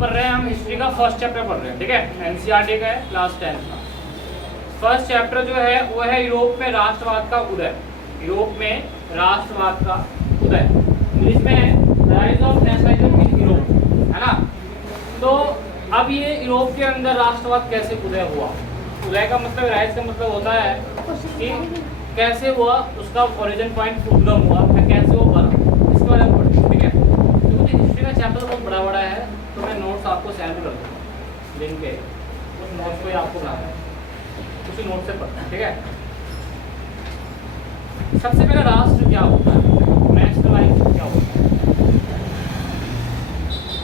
पढ़ रहे हैं हम हिस्ट्री का फर्स्ट चैप्टर पढ़ रहे हैं, ठीक है। एनसीईआरटी का है क्लास 10 का। फर्स्ट चैप्टर जो है वो है यूरोप में राष्ट्रवाद का उदय। यूरोप में राष्ट्रवाद का उदय, इंग्लिश में है rise of nationalism in Europe, है ना। तो अब ये यूरोप के अंदर राष्ट्रवाद कैसे उदय हुआ? उदय का मतलब, राइज का मतलब होता है कि कैसे हुआ, उसका ओरिजिन पॉइंट उद्गम हुआ या कैसे वो बना, इसके बारे में पढ़ेंगे, ठीक है। क्योंकि हिस्ट्री का चैप्टर बहुत बड़ा बड़ा है, तो मैं नोट्स आपको सेंड कर दूँगा लिंक पे, उस नोट्स को ही आपको बनाना है, उसी नोट से पढ़ना है, ठीक है। सबसे पहले राष्ट्र क्या होता है, नेशनलाइज क्या होता है?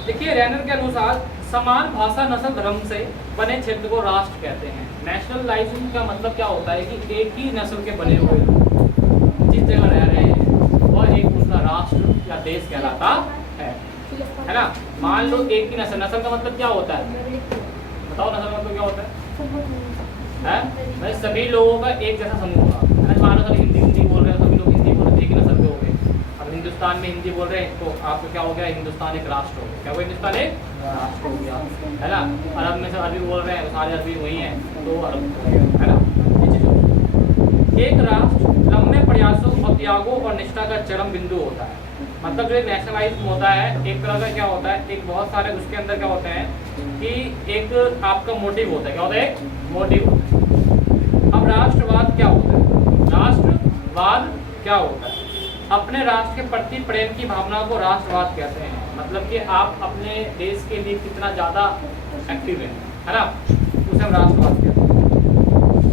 देखिए, रैनर के अनुसार समान भाषा, नस्ल, धर्म से बने क्षेत्र को राष्ट्र कहते हैं। नेशनलाइजेशन का मतलब क्या होता है कि एक ही नस्ल के बने हुए लोग जिस जगह रह रहे हैं वह एक उसका राष्ट्र या देश कहलाता है ना। मान लो एक ही नस्ल, नस्ल का मतलब क्या होता है, बताओ नस्ल का मतलब क्या होता है? भाई सभी लोगों का एक जैसा समूह होगा, मान लो सभी हिंदी बोल रहे हैं, सभी लोग हिंदी बोल रहे हैं, एक ही नस्ल के हो गए। अब हिंदुस्तान में हिंदी बोल रहे हैं तो आपको क्या हो गया, हिंदुस्तान एक राष्ट्र हो गया। क्या हुआ, हिंदुस्तान एक राष्ट्र हो गया, है ना। अरब में से अरबी बोल रहे हैं, सारे अरबी वही हैं, तो अरब हो गया, है ना। ये चीज़ होती है। एक राष्ट्र लंबे प्रयासों और त्यागों और निष्ठा का चरम बिंदु होता है। मतलब जो एक नेशनलाइज होता है, एक तरह का क्या होता है, एक बहुत सारे उसके अंदर क्या होते हैं कि एक आपका मोटिव होता है, क्या होता है, एक मोटिव होता है। अब राष्ट्रवाद क्या होता है? राष्ट्रवाद क्या होता है? अपने राष्ट्र के प्रति प्रेम की भावना को राष्ट्रवाद कहते हैं। मतलब कि आप अपने देश के लिए कितना ज़्यादा एक्टिव है ना, उसे हम राष्ट्रवाद कहते हैं।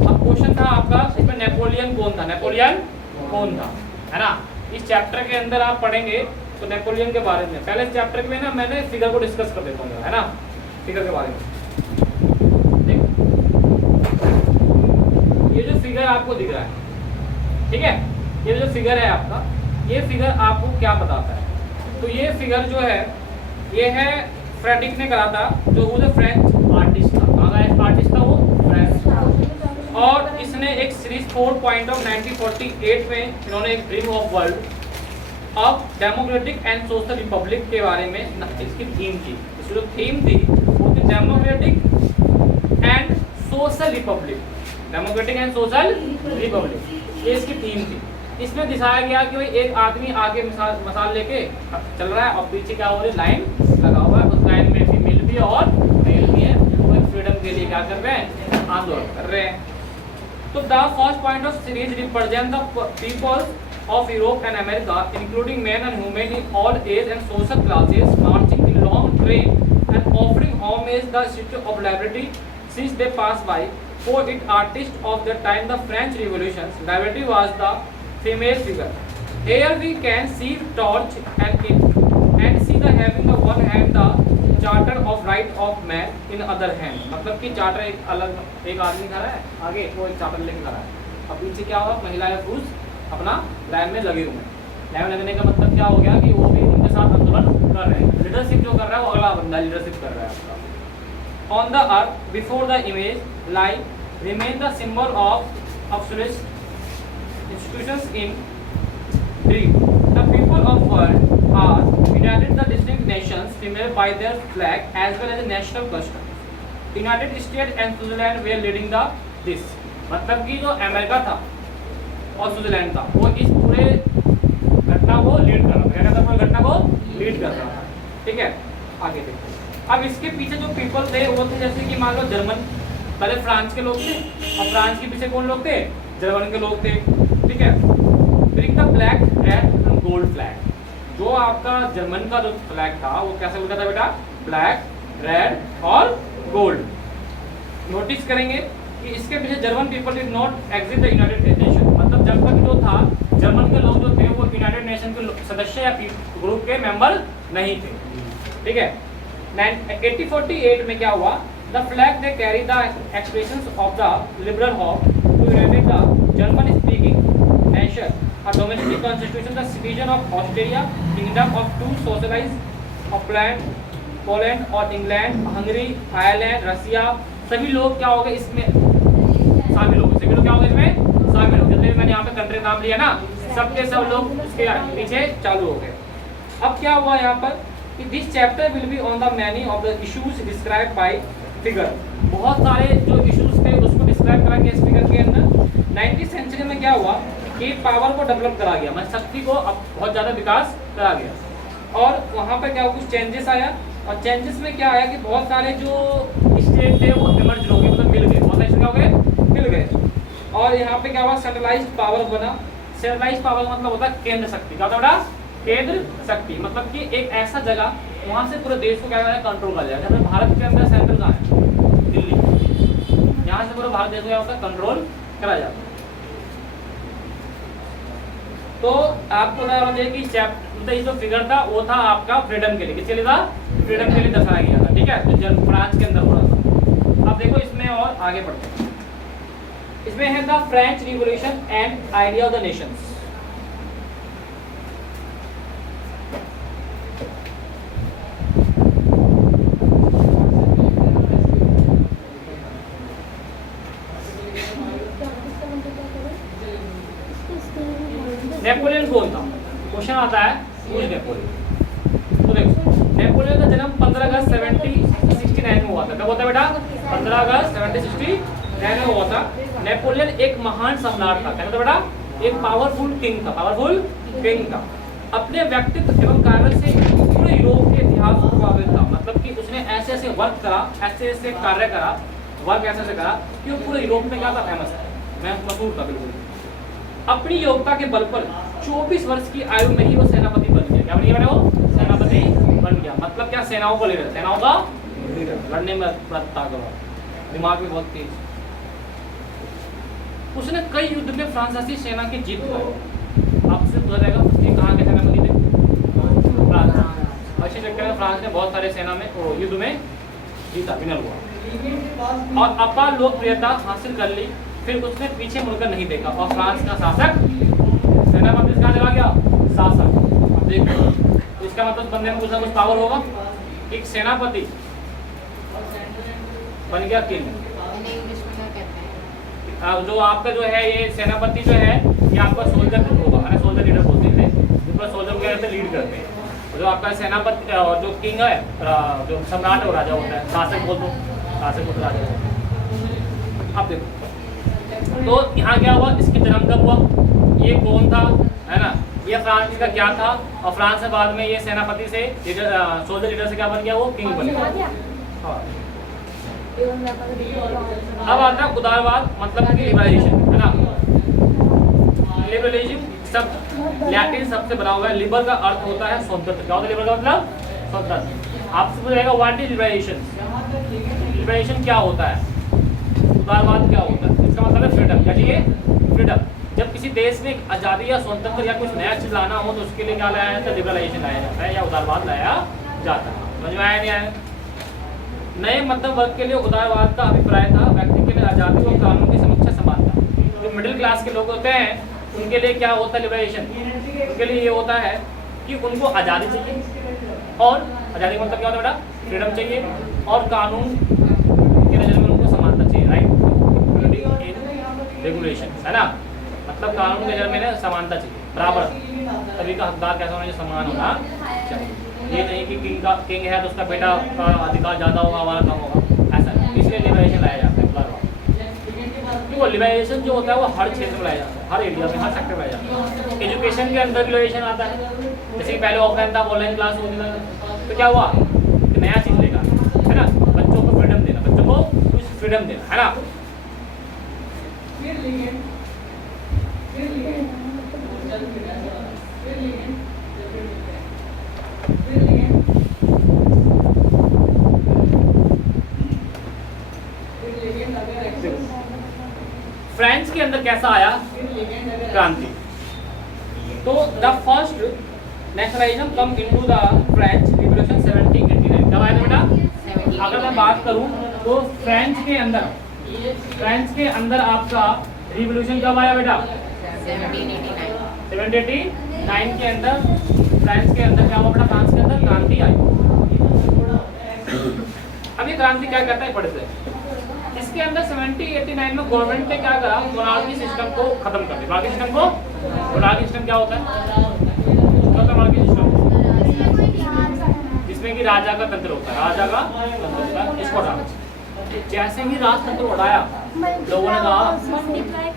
अब क्वेश्चन था आपका, इसमें नेपोलियन कौन था? नेपोलियन कौन था, है ना। इस चैप्टर के अंदर आप पढ़ेंगे तो नेपोलियन के बारे में, पहले चैप्टर में ना मैंने फिगर को डिस्कस कर देता हूँ, है ना, फिगर के बारे में। देखो ये जो फिगर आपको दिख रहा है, ठीक है, ये जो फिगर है आपका, ये फिगर आपको क्या बताता है? तो ये फिगर जो है ये है फ्रेडरिक ने करा था, जो वो फ्रेंच आर्टिस्ट था। कहाँ आर्टिस्ट था वो? फ्रेंच। और इसने एक सीरीज 4 पॉइंट ऑफ 1948 में इन्होंने एक dream of world of democratic and social Republic के बारे में इसकी थीम थी। इसकी जो थीम थी वो थी democratic and social Republic, democratic and social Republic, ये इसकी थीम थी। इसमें दिखाया गया कि भाई एक आदमी आगे मसाल लेके चल रहा है और पीछे क्या हो रही है, लाइन लगा हुआ है, उस लाइन में फीमेल भी है और मेल भी है, वो फ्रीडम के लिए क्या कर रहे हैं, आंदोलन कर रहे हैं। तो the first point of series represent the peoples of Europe and America including men and women in all age and social classes marching in long train and offering homage the statue of liberty since they pass by for it artist of the time the French revolution liberty was the female figure. Here we can see torch and see the having the one hand the charter of right of man in other hand. मतलब कि charter एक अलग एक आदमी खड़ा है आगे, वो एक चार्टर लेके खड़ा है, अब पीछे क्या होगा, महिला या पुरुष अपना लाइन में लगे हुए हैं। लाइन में लगने का मतलब क्या हो गया कि वो भी उनके साथ आंदोलन कर रहे हैं। लीडरशिप जो कर रहा है वो अगला बंदा लीडरशिप कर रहा है आपका। On the earth before the image lie remain the symbol of absolute institutions in dream. The people of world are united the distinct nations female by their flag as well as the national custom. United States and Switzerland were leading the this. मतलब कि जो America था और Switzerland था वो इस पूरे घटना को लीड कर रहा था, क्या कहता था, घटना को लीड कर रहा था, ठीक है। आगे देखो, अब इसके पीछे जो पीपल थे वो थे जैसे कि मान लो जर्मन, पहले फ्रांस के लोग थे और फ्रांस के पीछे कौन लोग थे, जर्मन के लोग थे, ठीक है। Bring the black red and gold flag, जो आपका जर्मन का जो फ्लैग था वो कैसे बोलता था बेटा, ब्लैक रेड और गोल्ड। नोटिस करेंगे कि इसके पीछे German people did not exit the United nation, मतलब जब तक जो था जर्मन के लोग जो थे वो यूनाइटेड नेशन के सदस्य या ग्रुप के मेंबर नहीं थे, ठीक है। 1848 में क्या हुआ, the flag they carry the expressions of the liberal hope to united the German speaking nation, a domestic constitution, the citizen of Austria, kingdom of two socialized of Poland और England, Hungary, Ireland, रसिया, सभी लोग क्या हो गए इसमें शामिल हो गए। सभी लोग क्या हो गए इसमें शामिल हो गए। जितने भी मैंने यहाँ पे कंट्री नाम लिया ना, सबके सब लोग उसके पीछे चालू हो गए। अब क्या हुआ यहाँ पर कि this chapter will be on the many of the issues describe by figure. बहुत सारे जो इश्यूज थे उसको डिस्क्राइब करा गया इस फिगर के अंदर। 19वीं सेंचुरी में क्या हुआ कि पावर को डेवलप करा गया, मतलब शक्ति को अब बहुत ज़्यादा विकास करा गया और वहाँ पे क्या हुआ, कुछ चेंजेस आया और चेंजेस में क्या आया कि बहुत सारे जो स्टेट थे वो इमर्ज हो गए, मतलब मिल गए, बहुत सारे क्या हो गए, मिल गए। और यहाँ पे क्या हुआ, सेंट्रलाइज्ड पावर बना। सेंट्रलाइज्ड पावर मतलब होता है केंद्र शक्ति, क्या होता है केंद्र शक्ति, मतलब कि एक ऐसा जगह वहाँ से पूरे देश को क्या कंट्रोल कर जाएगा। जैसे भारत के अंदर सेंटर कहाँ है, दिल्ली, यहाँ से पूरे भारत देश को क्या होता है कंट्रोल करा जाता है। तो आपको पता होना चाहिए कि मतलब ये जो फिगर था वो था आपका फ्रीडम के लिए, किसके लिए था, फ्रीडम के लिए दर्शाया गया था, ठीक है, जो फ्रांस के अंदर हो रहा था। अब देखो इसमें और आगे बढ़ते हैं। इसमें है the French revolution and idea of the Nations. Napoleon कौन था, क्वेश्चन आता है पूछ नेपोलियन। तो देखो नेपोलियन का जन्म 15 अगस्त 1769 में हुआ था। कब होता है बेटा, 15 अगस्त 1769 में हुआ था। नेपोलियन एक महान सम्राट था, क्या था बेटा, एक पावरफुल किंग था, पावरफुल किंग था। अपने व्यक्तित्व एवं कार्य से पूरे यूरोप के इतिहास को प्रभावित था, मतलब कि उसने ऐसे ऐसे वर्क करा, ऐसे ऐसे कार्य करा, वर्क ऐसे ऐसे करा कि वो पूरे यूरोप में क्या था, फेमस है, मैं मशहूर था बिल्कुल। अपनी योग्यता के बल पर 24 वर्ष की आयु में ही वो सेनापति बन गया। क्या बन गया, वो सेनापति बन गया, मतलब क्या, सेनाओं का लीडर, सेनाओं का लीडर, लड़ने में ताकतवर, दिमाग में बहुत तेज। उसने कई युद्ध में फ्रांसीसी सेना की जीत पाई। आपसे पूछा जाएगा ये कहाँ के सेनापति थे, फ्रांस। अच्छे चक्कर में फ्रांस ने बहुत सारे सेना में युद्ध में जीता, विनर हुआ और अपार लोकप्रियता हासिल कर ली। फिर उसने पीछे मुड़कर नहीं देखा और फ्रांस का शासक, सेनापति कहाँ चला गया, शासक। अब देखो इसका मतलब बंदे में कुछ ना कुछ पावर होगा। एक सेनापति बन गया किंग। जो आपका जो है ये सेनापति जो है ये आपका सोल्जर होगा, है सोल्जर लीडर बोलते हैं, जो सोल्जर वगैरह लीड करते हैं। जो आपका सेनापति जो किंग है, जो सम्राट और राजा होता है, शासक बोल दो, शासक बोल राजा। अब देखो तो यहाँ क्या हुआ, इसके जन्म कब हुआ, ये कौन था, है ना, ये फ्रांस का क्या था और फ्रांस से बाद में ये सेनापति से सोल्जर लीडर से क्या बन गया, वो किंग बन गया। अब आता है उदारवाद, मतलब कि लिबरलाइजेशन, है ना। लिबरलिज्म सब लैटिन शब्द से बना हुआ है। लिबर का अर्थ होता है स्वतंत्र, क्या होता है लिबर का मतलब, स्वतंत्र। आपसे पूछेगा व्हाट इज लिबरेशन, लिबरेशन क्या होता है, उदारवाद क्या होता है, इसका मतलब है फ्रीडम, क्या चाहिए, फ्रीडम। जब किसी देश में आज़ादी या स्वतंत्र या कुछ नया चीज लाना हो तो उसके लिए क्या लाया जाता है, लिबरलाइजेशन लाया जाता है या उदारवाद लाया जाता है। समझ में आया नहीं आया। नए मध्यम वर्ग के लिए उदारवाद का अभिप्राय था व्यक्ति के लिए आज़ादी और कानून की समक्ष समानता। जो मिडिल क्लास के लोग होते हैं उनके लिए क्या होता है लिबरेशन, उनके लिए ये होता है कि उनको आज़ादी चाहिए और आज़ादी मतलब क्या होता है बेटा, फ्रीडम चाहिए और कानून के नज़र में उनको समानता चाहिए, राइट, रेगुलेशन, है ना, मतलब कानून के नज़र में ना समानता चाहिए, बराबर, सभी का हकदार कैसा होना चाहिए, समान होना चाहिए। ये नहीं कि किंग है तो उसका बेटा का अधिकार ज़्यादा होगा, हमारा कम होगा, ऐसा नहीं। इसलिए लिबरेशन लाया जाता है उदारवाद। क्योंकि लिबरेशन जो होता है वो हर क्षेत्र में लाया जाता है, हर एरिया में, हर सेक्टर में लाया जाता है। एजुकेशन के अंदर लिबरेशन आता है, जैसे कि पहले ऑफलाइन था, ऑनलाइन क्लास होती था, तो क्या हुआ कि नया चीज़ लेगा, है ना, बच्चों को फ्रीडम देना, बच्चों को कुछ फ्रीडम देना, है ना। फ्रांस के अंदर कैसा आया क्रांति, तो the first nationalism come into the French revolution 1789। कब आया था बेटा, अगर मैं बात करूं तो फ्रांस के अंदर आपका रिवॉल्यूशन कब आया बेटा, 1789 के अंदर फ्रांस के अंदर क्या हुआ बेटा, फ्रांस के अंदर क्रांति आई। अब ये क्रांति क्या करता है पढ़ते हैं। इसके अंदर 1789 में गवर्नमेंट ने क्या करा, मोनार्की सिस्टम को खत्म कर दिया। मोनार्की सिस्टम को, मोनार्की सिस्टम क्या होता है, मोनार्की सिस्टम कि राजा का तंत्र होता है, राजा का तंत्र होता है, इसको डाला। जैसे ही राजतंत्र उड़ाया, लोगों ने कहा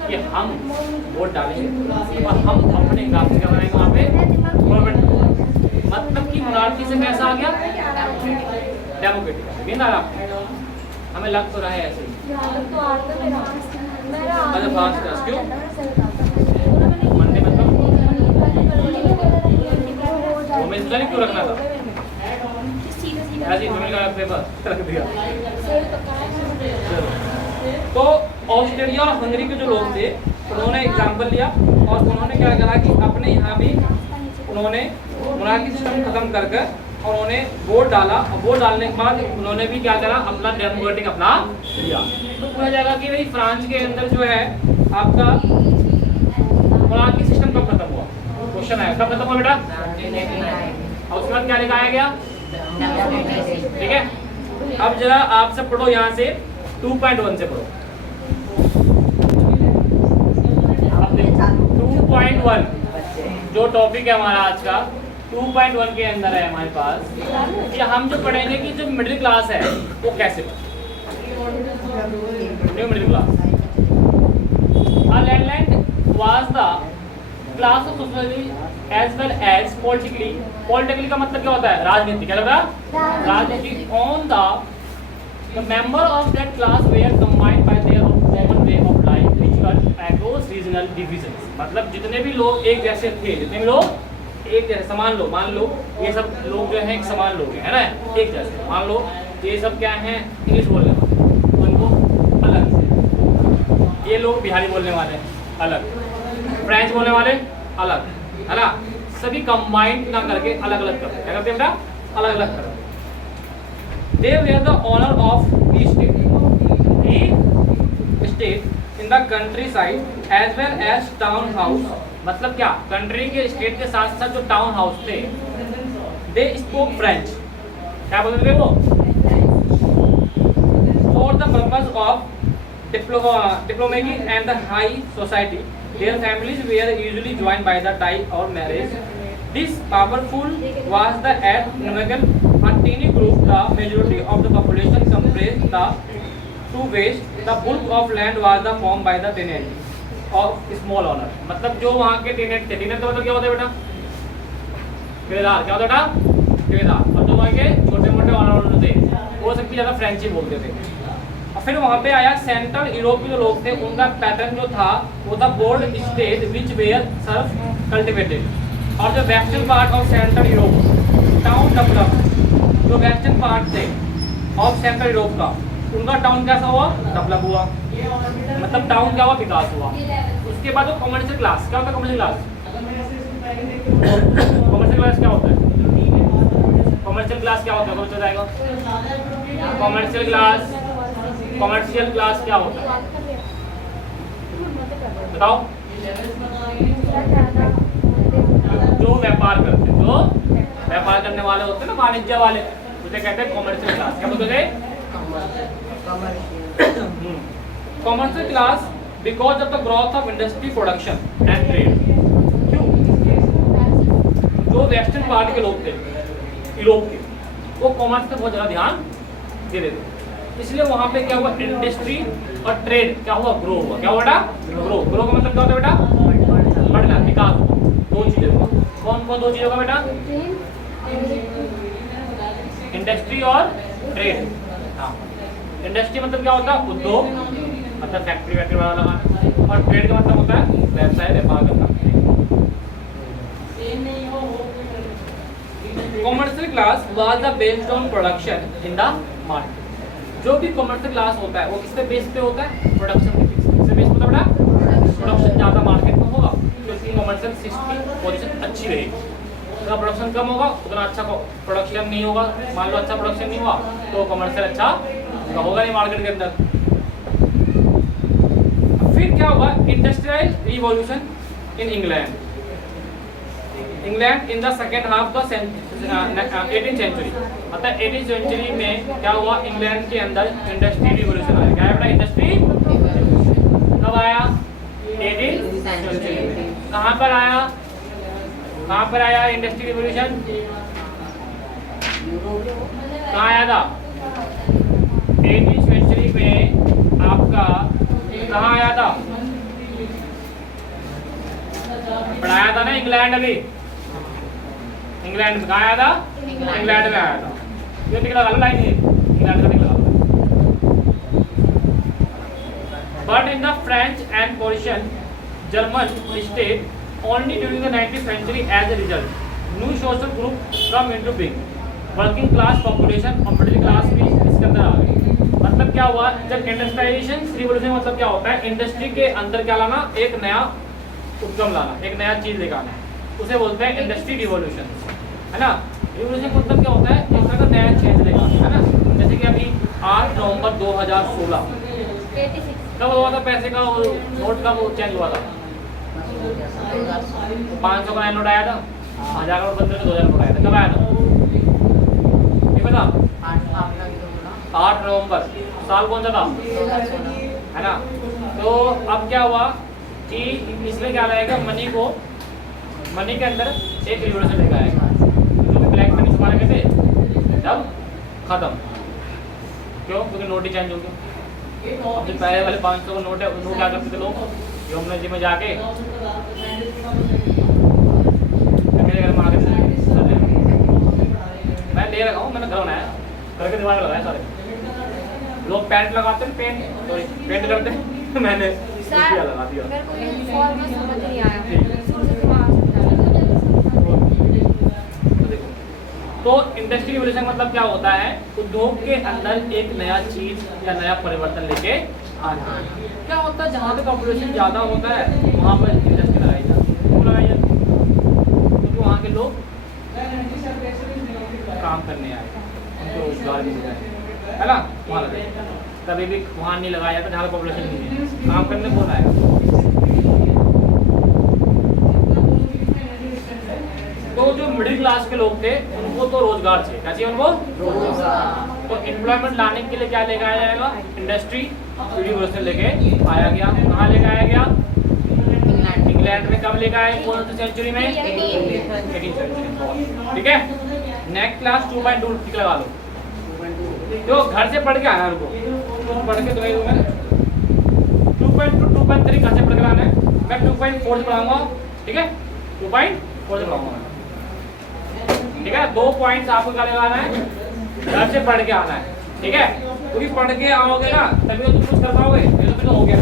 कि हम वोट डालेंगे और हम अपने हिसाब से क्या बनाएंगे वहाँ पे गवर्नमेंट। मतलब कि मोनार्की से कैसा आ गया, डेमोक्रेटिक। नहीं ना, हमें लग तो रहा है ऐसे ही। अच्छा फास्ट क्यों मंडे मतलब वोमेंस डे क्यों रखना था, ऐसे ही वोमेन का पेपर रख दिया। तो ऑस्ट्रेलिया और हंगरी के जो लोग थे उन्होंने एग्जाम्पल लिया और उन्होंने क्या करा कि अपने यहाँ भी उन्होंने मोनार्की सिस्टम खत्म कर कर और उन्होंने वोट डाला और वोट डालने के बाद उन्होंने भी क्या करा, अपना डेमोक्रेटिक अपना लिया। तो पूरा जाएगा कि भाई फ्रांस के अंदर जो है आपका मोनार्की सिस्टम कब खत्म हुआ, क्वेश्चन है कब खत्म हुआ बेटा, और उसके बाद क्या लिखाया गया, ठीक है। अब जरा आपसे पढ़ो यहाँ से 2.1 से पढ़ो। अब देखो 2.1 जो टॉपिक है हमारा आज का 2.1 के अंदर है हमारे पास कि हम जो पढ़ेंगे कि जो मिडिल क्लास है वो कैसे new middle class. A landlord was the class of society as well as politically का मतलब क्या होता है, राजनीति। क्या होता है, राजनीति। On the member of that class were combined by their own common way of life which cut across regional divisions। मतलब जितने भी लोग एक जैसे थे, जितने भी लोग एक जैसे, समान लोग, मान लो ये सब लोग जो हैं एक समान लोग हैं, है ना, एक जैसे। मान लो ये सब क्या हैं, इंग्लिश बोलने वाले, उनको अलग से, ये लोग बिहारी बोलने वाले अलग, फ्रेंच बोलने वाले अलग, है ना, सभी कंबाइंड ना करके अलग अलग करते। क्या करते हैं बेटा, अलग अलग करते। They were the owner of each state in the countryside as well as town house। मतलब क्या, कंट्री के स्टेट के साथ साथ जो टाउन हाउस थे, दे स्पोक फ्रेंच। क्या बोलते थे वो, for the purpose of diplomacy and the high society there families were usually joined by the tie और marriage. This powerful was the ethnic a teeny group, the majority of the population comprised the two ways, the bulk of land was the formed by the tenant of small owner। मतलब जो वहाँ के tenant थे, tenant का मतलब क्या होता है बेटा, किराएदार। क्या होता है बेटा, किराएदार। और जो वहाँ के छोटे मोटे ऑनर थे वो सबसे ज़्यादा फ्रेंची बोलते थे। और फिर वहाँ पे आया सेंट्रल यूरोप के जो लोग थे, उनका पैटर्न जो था वो था bold state which were serf cultivated. और जो western part of central Europe town develop, जो वेस्टर्न पार्ट थे ऑफ सेंट्रल यूरोप का, उनका टाउन कैसा हुआ, डेवलप हुआ, मतलब टाउन क्या हुआ, विकास हुआ। उसके बाद वो कमर्शियल क्लास। क्या होता है कमर्शियल क्लास, कमर्शियल क्लास क्या होता है, कमर्शियल क्लास क्या होता है, कौन सा जाएगा, कमर्शियल क्लास क्या होता है बताओ, जो व्यापार करते, जो व्यापार करने वाले होते हैं ना, वाणिज्य वाले, उसे कहते हैं कॉमर्शियल क्लास। क्या बोलते हैं, commercial class because of the growth of industry, production and trade. क्यों, जो वेस्टर्न पार्ट के लोग थे यूरोप के, वो कॉमर्स पे बहुत ज़्यादा ध्यान दे रहे थे, इसलिए वहाँ पे क्या हुआ, इंडस्ट्री और ट्रेड क्या हुआ, ग्रो हुआ। क्या हुआ बेटा, ग्रो। ग्रो का मतलब क्या होता है बेटा, बढ़ना, विकास हुआ। दो चीजें हुआ, कौन कौन दो चीजों का बेटा, इंडस्ट्री और ट्रेड। हाँ, इंडस्ट्री मतलब क्या होता है, उद्योग, मतलब फैक्ट्री वैक्ट्री वाला लगाना, और ट्रेड का मतलब होता है व्यवसाय, व्यापार करना। Commercial class was the based on production in the market. जो भी कॉमर्शियल क्लास होता है वो किस पे बेस पे होता है, प्रोडक्शन पे। किससे बेस होता है बेटा, प्रोडक्शन ज़्यादा मार्केट में होगा तो इसकी कॉमर्शियल सिस्टम की पोजीशन अच्छी रहेगी। जितना प्रोडक्शन कम होगा उतना अच्छा प्रोडक्शन नहीं होगा। मान लो अच्छा प्रोडक्शन नहीं हुआ तो कॉमर्शियल अच्छा होगा नहीं मार्केट के अंदर। फिर क्या हुआ, industrial revolution in England in the second half the 18th century. मतलब 18th सेंचुरी में क्या हुआ, इंग्लैंड के अंदर इंडस्ट्री रिवॉल्यूशन आया। क्या है बेटा, इंडस्ट्री कब आया, 18th सेंचुरी में। कहाँ पर आया इंडस्ट्री रिवॉल्यूशन, कहाँ आया था? 18वीं सेंचुरी में आपका कहाँ आया था? पढ़ाया था ना इंग्लैंड अभी, इंग्लैंड में कहाँ आया था? इंग्लैंड में आया था। ये टिक लगा लो लाइन, इंग्लैंड का टिक लगा लो। But in the French and Persian German state only during the 19th century as a result new social group come into being, working class population और मिडिल क्लास भी इसके अंदर आ गई। मतलब क्या हुआ, जब इंडस्ट्रियलाइजेशन रिवोल्यूशन मतलब क्या होता है, इंडस्ट्री के अंदर क्या लाना, एक नया उपक्रम लाना, एक नया चीज लेकर आना, उसे बोलते हैं इंडस्ट्री रिवोल्यूशन, है ना। रिवोल्यूशन मतलब क्या होता है, एक तरह का नया चेंज लेकर आना, है ना। जैसे कि अभी 8 नवंबर 2016 कब हुआ था, पैसे का नोट का वो चेंज हुआ था, 500 का नया नोट आया था, 1000 का नोट बंद करके 2000 नोट आया था। कब आया था ये पता? 8 नवंबर, साल कौन सा था, है ना। तो अब क्या हुआ कि इसमें क्या लाएगा, मनी के अंदर एक रिवोल्यूशन लेकर आएगा, जो कि ब्लैक मनी हमारे कहते जब खत्म, क्यों? क्योंकि नोट ही चेंज हो गया। जो पहले वाले 500 का नोट है, उनको क्या करते थे लोग, यमुना जी में जाके मेरे घर में आके मैं ले रखा हूँ, मैंने घर बनाया करके दिमाग लगाया, सारे लोग पेंट लगाते हैं, पेंट करते हैं मैंने लगा दिया। तो इंडस्ट्री रिवोल्यूशन मतलब क्या होता है, उद्योग के अंदर एक नया चीज या नया परिवर्तन लेके आना। क्या होता है, जहाँ पे पॉपुलेशन ज्यादा होता है वहाँ पर इंडस्ट्री लगाई जाती है, क्यों लगाई जाती है? क्योंकि वहाँ के लोग काम करने आए, उनको रोजगार मिल जाए, है ना। वहाँ लगाए, कभी भी वहाँ नहीं लगाया जाता जहाँ पॉपुलेशन नहीं है, काम करने कौन आएगा। तो जो मिडिल क्लास के लोग थे उनको तो रोजगार चाहिए, क्या चाहिए उनको? रोजगार। तो एम्प्लॉयमेंट लाने के लिए क्या लेकर आया जाएगा, इंडस्ट्री रिवोल्यूशन लेके आया गया। कहाँ लेकर आया गया? इंग्लैंड में। कब लेकर आए, कौन सी सेंचुरी में? 18वीं सेंचुरी। ठीक है, नेक्स्ट क्लास 2.2 टिक लगा लो, जो घर से पढ़ के आना है उनको, पढ़ के तुम्हें 2.2 2.3 घर से पढ़ के आना है, मैं 2.4 से पढ़ाऊंगा, ठीक है, 2.4 से पढ़ाऊंगा, ठीक है। 2 पॉइंट्स आपको क्या लगाना है, घर से पढ़ के आना है, ठीक है। क्योंकि पढ़ के आओगे ना तभी तो तुम कुछ कर पाओगे, ये तो फिर हो गया।